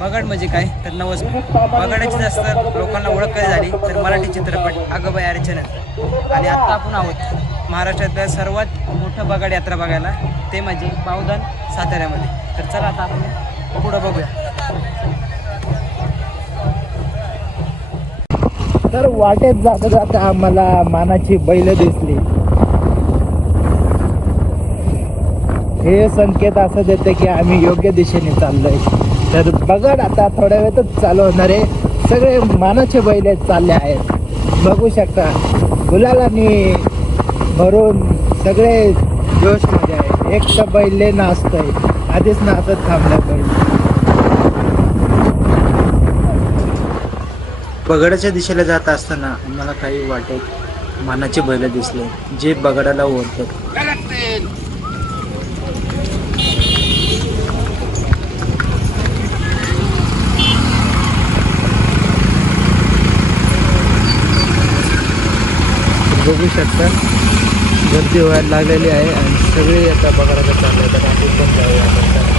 बगाड म्हणजे काय? तर नवस बगाडाची जास्त लोकांना ओळख कधी झाली? तर मराठी चित्रपट अगं यार आणि आत्ता आपण आहोत महाराष्ट्रातल्या सर्वात मोठं बगाड यात्रा बघायला ते म्हणजे पावदान साताऱ्यामध्ये. तर चला आता आपण पुढं बघूया. तर वाटेत जाता जाता आम्हाला मानाची बैल दिसली. हे संकेत असं देते की आम्ही योग्य दिशेने चाललोय. तर बघा आता थोड्या वेळातच चालू होणार आहे सगळे मानाचे बैल चालले आहेत. बघू शकता गुलालानी भरून सगळे जोशमध्ये आहे एक तर बैल नाचतंय. आधीच नाचत थांबलं बैल. बगडाच्या दिशेला जात असताना आम्हाला काही वाटेत मानाचे बैल दिसले जे बगडाला ओढतात. बघू शकता. गर्दी व्हायला लागलेली आहे आणि सगळे आता बघायला चालले तर आपण पण जाऊया.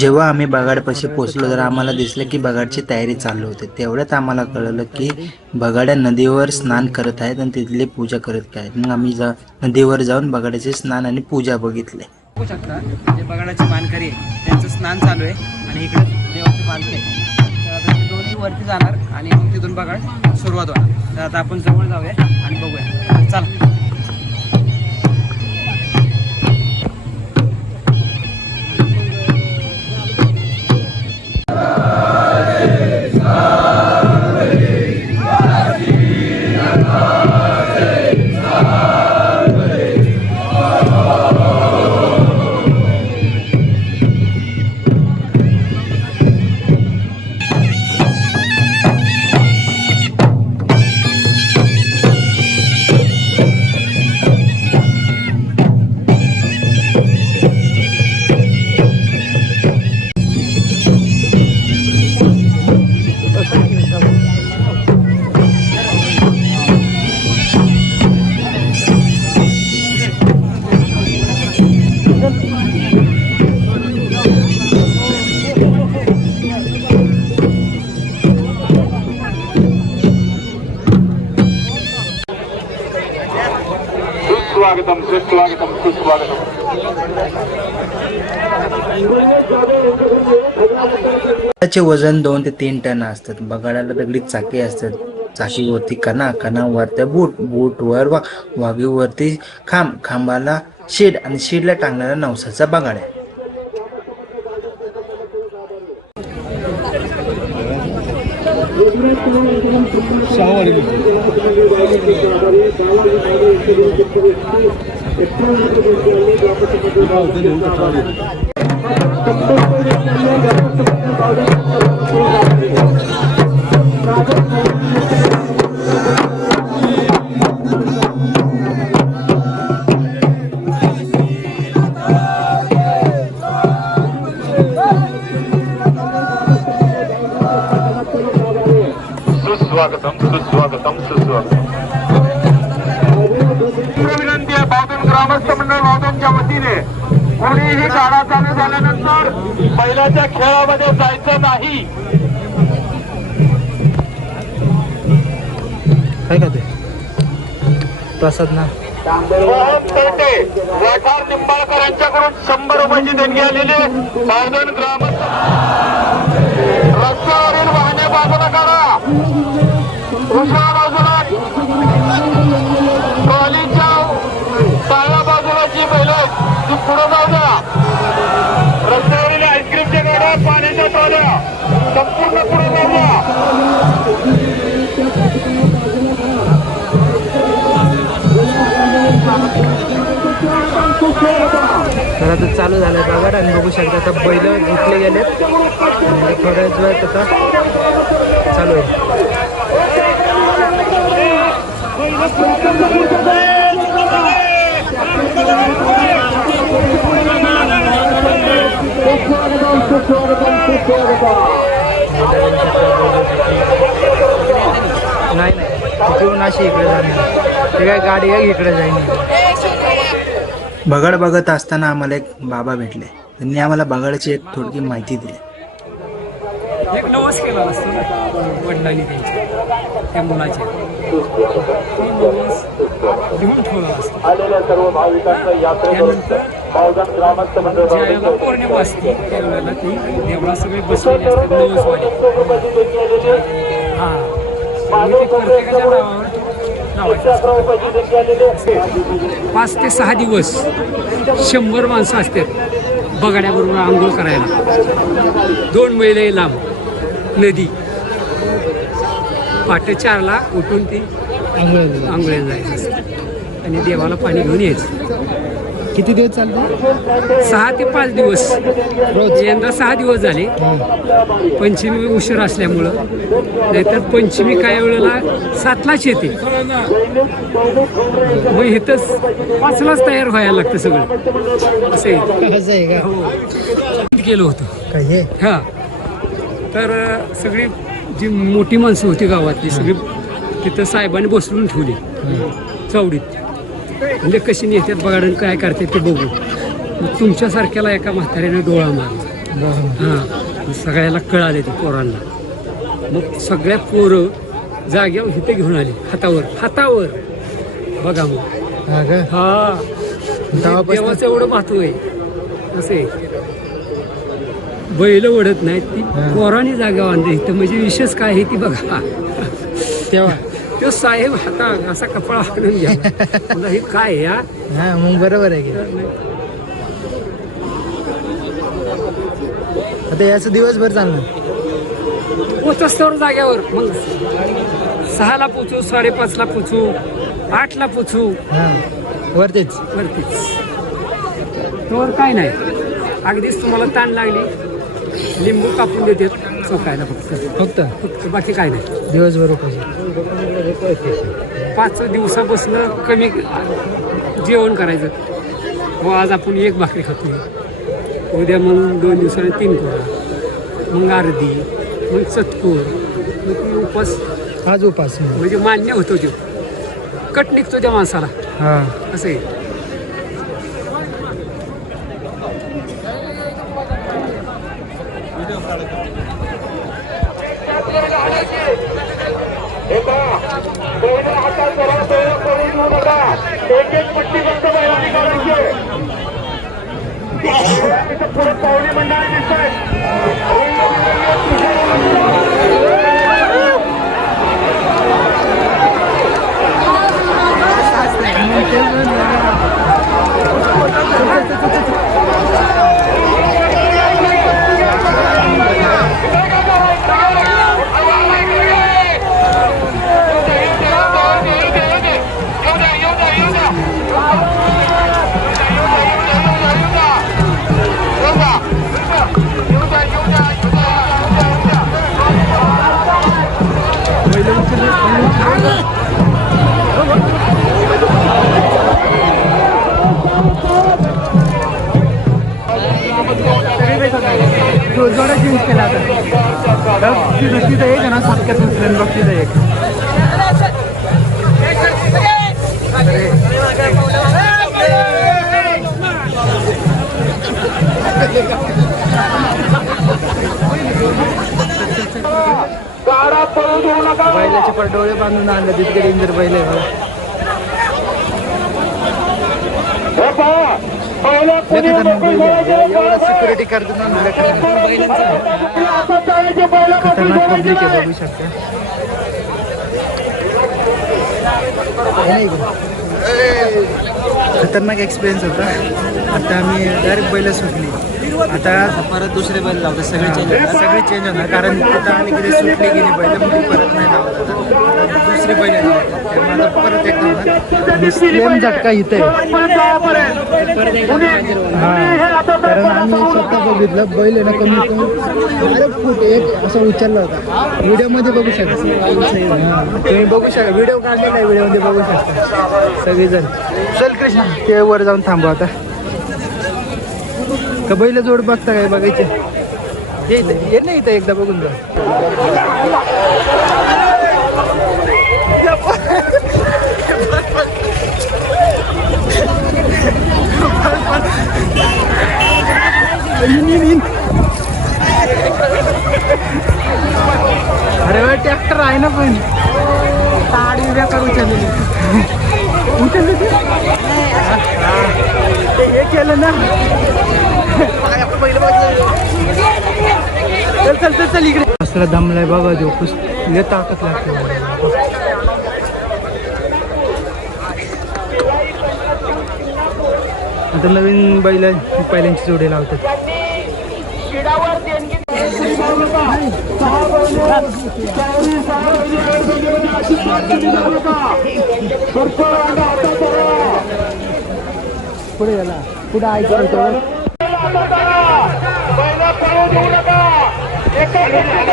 जेव्हा आम्ही बगाडपाशी पोचलो तर आम्हाला दिसलं की बगाडची तयारी चालू होती तेवढ्यात आम्हाला कळलं की बगाड्या नदीवर स्नान करत आहेत आणि तिथली पूजा करत आहेत. मग आम्ही जा नदीवर जाऊन बगाड्याचे स्नान आणि पूजा बघितले. बघू शकता म्हणजे जे बगाडाचे मानकरी आहे त्यांचं स्नान चालू आहे आणि इकडे देवाचे मानकरी आहे दोन्ही वरती जाणार आणि मग तिथून बगाड सुरुवात होणार. तर आता आपण जवळ जाऊया आणि बघूया. चला. Uh... సుస్వాగతం సుస్వాగతం बगाडाचे वजन दोन ते तीन टन असतात बगाडाला दगडी चाके असतात चाकीवरती कणा कणावरती बूट बूटवर वा वाघीवरती खांब खांबाला शेड आणि शेडला टांगणारा नवसाचा बगाड आहे शाहवारी में राजस्थान सुस्वागतम सुस्वागतम सुस्वागतम. विनंती आहे बावधन ग्रामस्थ मंडळ बावधनच्या वतीने. कोणीही गाडा चालू झाल्यानंतर बैलाच्या खेळामध्ये जायचं नाही. काय का ते? प्रसाद ना? निंबाळकर यांच्याकडून शंभर रुपयाची देणगी आलेली आहे. बावधन ग्रामस्थ उजव्या बाजूला ट्रॉलीच्या डाव्या बाजूला जी बैल ती पुढे जाऊ द्या. रस्त्यावरील आईस्क्रीमच्या गाड्या पाण्याच्या ट्रॉल्या संपूर्ण पुढे जाऊ द्या. तर आता चालू झालंय बघा आणि बघू शकता आता बैल घेतले गेले थोड्याच वेळ आता चालू आहे. नाही नाही. घेऊन अशी इकडे जाणार ते काय गाडी आहे इकडे जाईन. बगड बघत असताना आम्हाला एक बाबा भेटले. त्यांनी आम्हाला बगाडाची एक थोडकी माहिती दिली. एक नवस केला असतो ना वडिलांनी त्यांच्या त्या मुलाच्या तो नवस ठेवला असतो आलेल्या सर्व यात्रेवर त्यानंतर ग्रामस्थ मंडळ पौर्णिमा असते त्यावेळेला ती देवळा सगळे बसवले असतात नवसवाले हां ते प्रत्येकाच्या नावावर पाच ते सहा दिवस शंभर माणसं असतात बगाड्याबरोबर आंघोळ करायला. दोन मैल लांब नदी. पहाटे चारला उठून ती आंघोळीला जायचं. असतं आणि देवाला पाणी घेऊन यायचं. किती दिवस चालतो? सहा ते पाच दिवस. रोज? यंदा सहा दिवस झाले. पंचमी उशीर असल्यामुळं. नाहीतर पंचमी काय वेळेला सातलाच येते. मग इथंच पाचलाच तयार व्हायला लागतं सगळं. असं आहे. का? हो. केलं होतं. काय हा. तर सगळी जी मोठी माणसं होती गावातली सगळी तिथं साहेबांनी बसवून ठेवली. चौडीत. म्हणजे कशी नेत्यात बघाडून काय करतात ते बघू. मग तुमच्यासारख्याला एका म्हाताऱ्याने डोळा मारला. हां. सगळ्याला कळाले ते पोरांना. मग सगळ्या पोरं जाग्यावर इथे घेऊन आली. हातावर. हातावर. बघा मग. हा हा. देवाचं एवढं महत्त्व आहे. असे बैल ओढत नाहीत ती. पोराने जागा बांधली. इथं म्हणजे विशेष काय आहे ती बघा. तेव्हा. तो साहेब हाता असा कपडा हाणून घ्या. म्हणलं, हे काय आहे, हा? हा मग बरोबर आहे की. आता याचं दिवसभर चालणार. पोचस्तवर जाग्यावर मग सहाला पोचू साडेपाचला पोचू आठला पोचू. हा वरतीच. वरतीच. तोवर काय नाही. अगदीच तुम्हाला ताण लागली. लिंबू कापून देतात. चोकायला फक्त. फक्त? फक्त. बाकी काय नाही. दिवसभर उपाशी. पाच दिवसापासून कमी जेवण करायचं. व आज आपण एक भाकरी खातो. उद्या मग दोन दिवसांनी तीन कोरा मग अर्धी मग चतकूर. मग ती उपास. आज उपास. म्हणजे मान्य होतो तो. कट निघतो त्या माणसाला. हा. असं आहे एका पहिल्या हातात जरा डोळं करून घेऊ नका एक एक पट्टी फक्त बैलांनी काढायची आहे. तिथं पुढे पाहुणे मंडळ जोडा चेंज केला आता. तिथं एक ना सातक्यात उचलेन बघ तिथं एक बैलाचे पण डोळे बांधून आणले तितके डेंजर बैल आहे बघ. हे पहा पहिल्या लय कोणी खतरनाक मोकळी बैल आहे. करायची एवढा सिक्युरिटी करतो ना लय खतरनाक पब्लिक आहे बघू शकता? खतरनाक एक्सपिरियन्स होता. आता आम्ही डायरेक्ट बैल सुटली आता परत दुसरे बैल लावतात सगळे चेंज हा, सगळी चेंज होणार कारण तिथं आली की ते सुटली गेली बैल मग परत नाही लावत आता. दुसरी बैल आता परत. आणि सेम झटका इथे. कारण आम्ही स्वतः बघितलं बैल आहे ना कमी कमी फूट एक असा उचलला होता. व्हिडिओमध्ये बघू शकता. तुम्ही बघू शकता व्हिडिओ काढलेला आहे व्हिडिओमध्ये बघू शकता. सगळेजण. चल कृष्णा ते वर जाऊन थांबू आता. का बैल जोड बघता काय बघायचे? हे ये ना इथं एकदा बघून जा. अरे वा ट्रॅक्टर आहे ना पण. साडी उभ्या करू उचललेली उचलली ते? हे केलं ना. चल चल चल चल इकडे असला दमलाय बाबा देऊ पुस लय ताकद लागते. आता नवीन बैल पहिल्यांची जोडे लावतात पुढे गेला पुढे ऐकतो पहिला पळू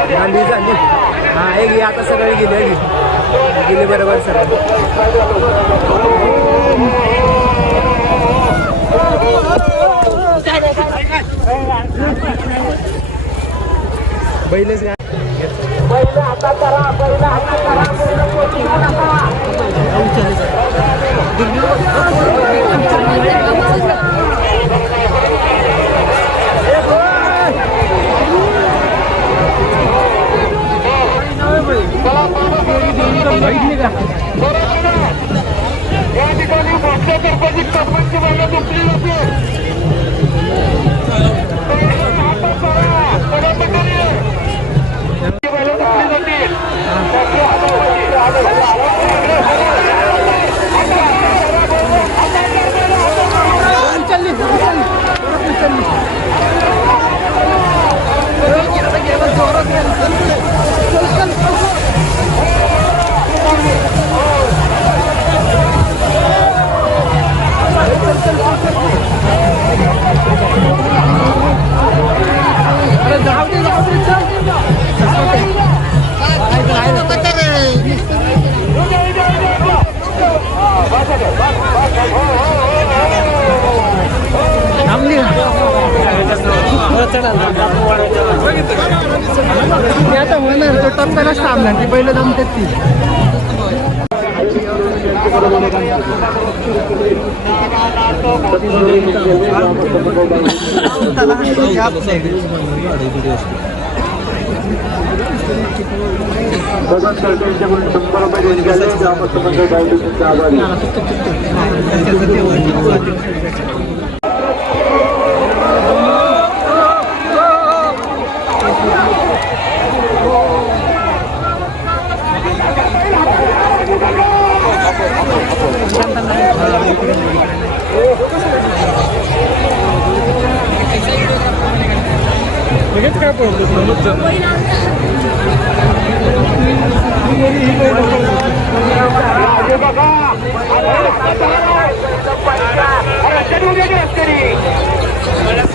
झाली झाली हा एक आता सगळे गेले गेली गेले बरोबर सगळे बैलच काय या शंभर रुपये ग्रामस्थ मंडळ डायबिटीसचे आभारी